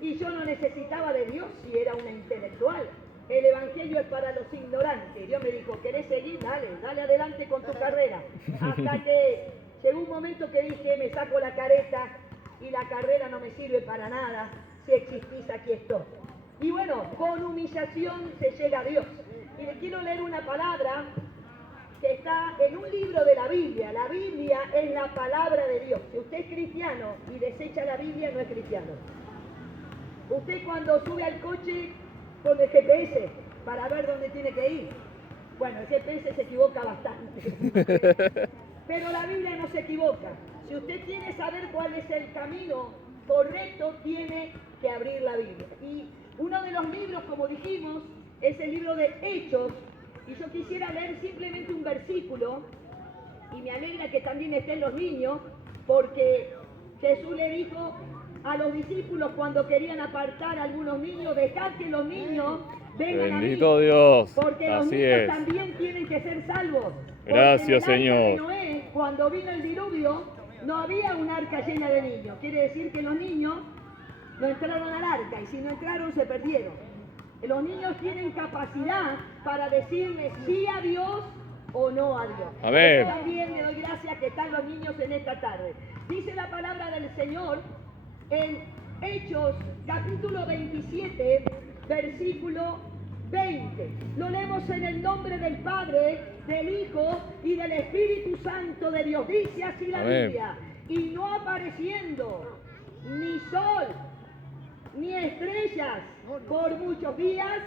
Y yo no necesitaba de Dios si era una intelectual. El evangelio es para los ignorantes. Dios me dijo, ¿querés seguir? Dale, dale adelante con tu carrera. Hasta que llegó un momento que dije, me saco la careta y la carrera no me sirve para nada. Si existís, aquí estoy. Y bueno, con humillación se llega a Dios. Y le quiero leer una palabra que está en un libro de la Biblia. La Biblia es la palabra de Dios. Si usted es cristiano y desecha la Biblia, no es cristiano. Usted cuando sube al coche con el GPS para ver dónde tiene que ir, bueno, el GPS se equivoca bastante. Pero la Biblia no se equivoca. Si usted quiere saber cuál es el camino correcto, tiene que abrir la Biblia. Y uno de los libros, como dijimos, es el libro de Hechos. Y yo quisiera leer simplemente un versículo, y me alegra que también estén los niños, porque Jesús le dijo a los discípulos cuando querían apartar a algunos niños, dejad que los niños vengan a mí. Bendito Dios, Porque los así niños es. también tienen que ser salvos. Gracias, Porque en el arca de Señor. Noé, cuando vino el diluvio, no había un arca llena de niños. Quiere decir que los niños no entraron al arca, y si no entraron se perdieron. Los niños tienen capacidad para decirle sí a Dios o no a Dios. Amén. Yo también le doy gracias que están los niños en esta tarde. Dice la palabra del Señor en Hechos capítulo 27, versículo 20. Lo leemos en el nombre del Padre, del Hijo y del Espíritu Santo de Dios. Dice así la Amén. Biblia: y no apareciendo ni sol ni estrellas por muchos días,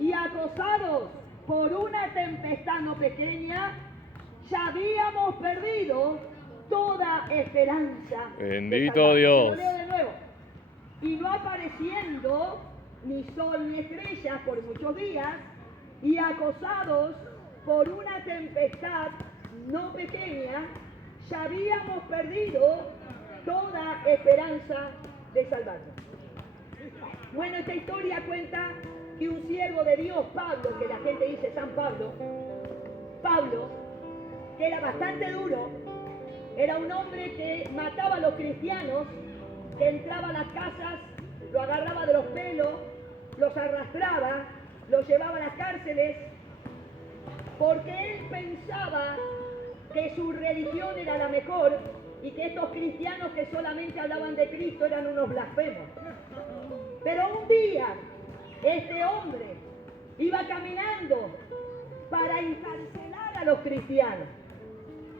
y acosados por una tempestad no pequeña, ya habíamos perdido toda esperanza. Bendito Dios. Lo leo de nuevo. Y no apareciendo ni sol ni estrellas por muchos días, y acosados por una tempestad no pequeña, ya habíamos perdido toda esperanza de salvarnos. Bueno, esta historia cuenta que un siervo de Dios, Pablo, que la gente dice San Pablo, que era bastante duro, era un hombre que mataba a los cristianos, que entraba a las casas, lo agarraba de los pelos, los arrastraba, los llevaba a las cárceles, porque él pensaba que su religión era la mejor y que estos cristianos que solamente hablaban de Cristo eran unos blasfemos. Pero un día, este hombre iba caminando para encarcelar a los cristianos,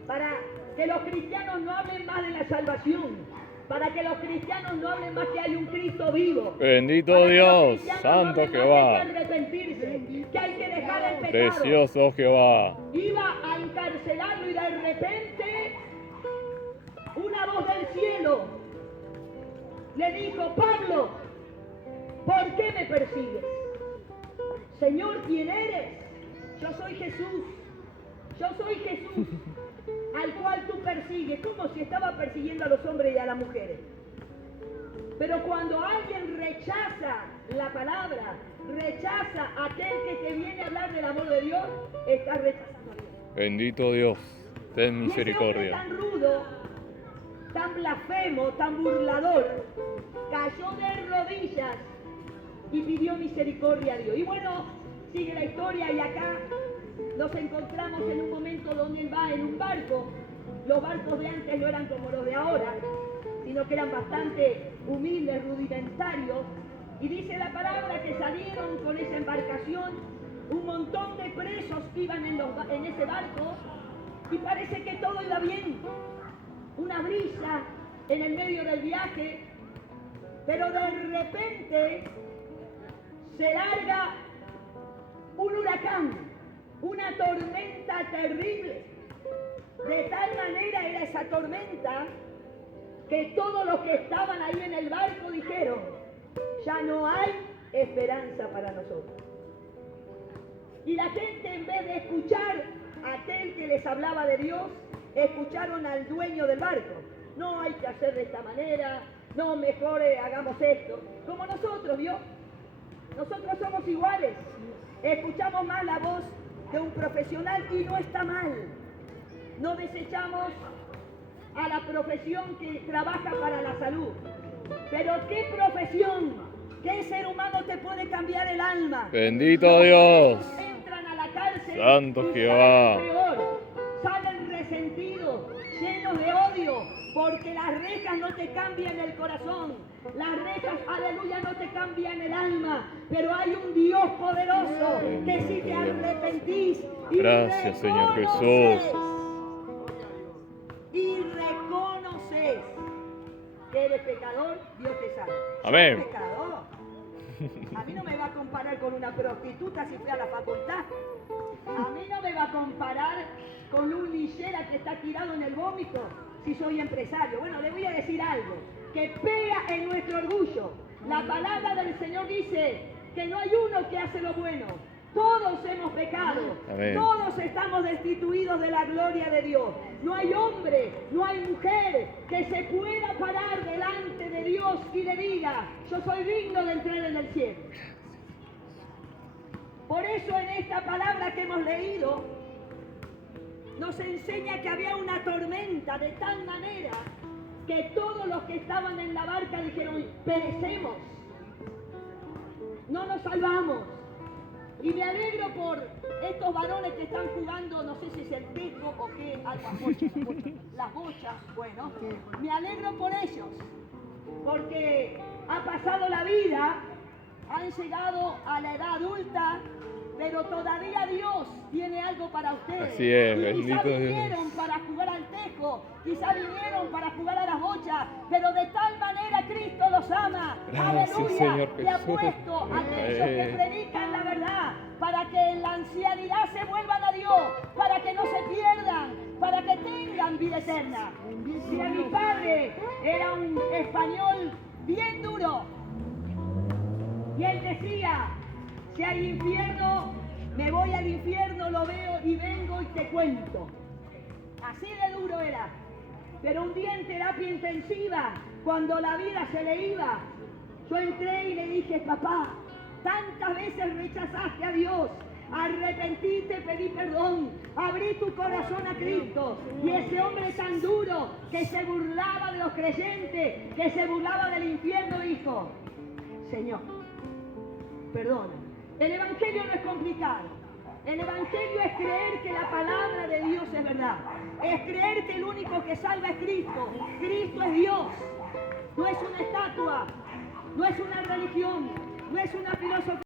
para que los cristianos no hablen más de la salvación, para que los cristianos no hablen más que hay un Cristo vivo. Bendito Dios, santo Jehová. Que hay que arrepentirse, que hay que dejar el pecado. Precioso Jehová. Iba a encarcelarlo y de repente una voz del cielo le dijo: Pablo, ¿por qué me persigues? Señor, ¿quién eres? Yo soy Jesús. Yo soy Jesús al cual tú persigues, como si estaba persiguiendo a los hombres y a las mujeres. Pero cuando alguien rechaza la palabra, rechaza a aquel que te viene a hablar del amor de Dios, está rechazando a Dios. Bendito Dios, ten Y ese hombre misericordia. tan rudo, tan blasfemo, tan burlador, cayó de rodillas y pidió misericordia a Dios. Y bueno, sigue la historia, y acá nos encontramos en un momento donde él va en un barco. Los barcos de antes no eran como los de ahora, sino que eran bastante humildes, rudimentarios. Y dice la palabra que salieron con esa embarcación un montón de presos que iban en ese barco, y parece que todo iba bien. Una brisa en el medio del viaje, pero de repente se larga un huracán, una tormenta terrible. De tal manera era esa tormenta que todos los que estaban ahí en el barco dijeron: ya no hay esperanza para nosotros. Y la gente, en vez de escuchar a aquel que les hablaba de Dios, escucharon al dueño del barco. No hay que hacer de esta manera, no, mejor hagamos esto. Como nosotros, ¿vio? Nosotros somos iguales. Escuchamos más la voz de un profesional y no está mal. No desechamos a la profesión que trabaja para la salud. Pero ¿qué profesión alma. Bendito Dios. Entran a la cárcel Santo y Jehová. salen peor. Salen resentidos, llenos de odio, porque las rejas no te cambian el corazón. Las rejas, aleluya, no te cambian el alma. Pero hay un Dios poderoso que si te arrepentís y Gracias, Señor reconoces, Jesús. y reconoces que eres pecador, Dios te salva. Amén. Soy pecador. A mí no me va a comparar con una prostituta si fui a la facultad. A mí no me va a comparar con un lillera que está tirado en el vómito si soy empresario. Bueno, le voy a decir algo que pega en nuestro orgullo. La palabra del Señor dice que no hay uno que hace lo bueno. Todos hemos pecado. Amén. Todos estamos destituidos de la gloria de Dios. No hay hombre, no hay mujer que se pueda parar delante de Dios y le diga, yo soy digno de entrar en el cielo. Por eso en esta palabra que hemos leído, nos enseña que había una tormenta de tal manera que todos los que estaban en la barca dijeron, perecemos, no nos salvamos. Y me alegro por estos varones que están jugando, no sé si es el tejo o qué, las bochas, bueno, me alegro por ellos, porque ha pasado la vida, han llegado a la edad adulta, pero todavía Dios tiene algo para ustedes. Así es, y bendito quizá Dios. vinieron para jugar al tejo, quizá vinieron para jugar a las bochas, pero de tal manera Cristo los ama. Gracias, Aleluya. Señor Y ha Jesús. puesto a aquellos que predican la verdad, para que en la ancianidad se vuelvan a Dios, para que no se pierdan, para que tengan vida eterna. Si a mi padre era un español bien duro, y él decía, si hay infierno, me voy al infierno, lo veo y vengo y te cuento. Así de duro era. Pero un día en terapia intensiva, cuando la vida se le iba, yo entré y le dije, papá, tantas veces rechazaste a Dios, arrepentiste, pedí perdón, abrí tu corazón a Cristo. Y ese hombre tan duro que se burlaba de los creyentes, que se burlaba del infierno, dijo, Señor, perdona. El Evangelio no es complicado. El Evangelio es creer que la palabra de Dios es verdad. Es creer que el único que salva es Cristo. Cristo es Dios. No es una estatua. No es una religión. No es una filosofía.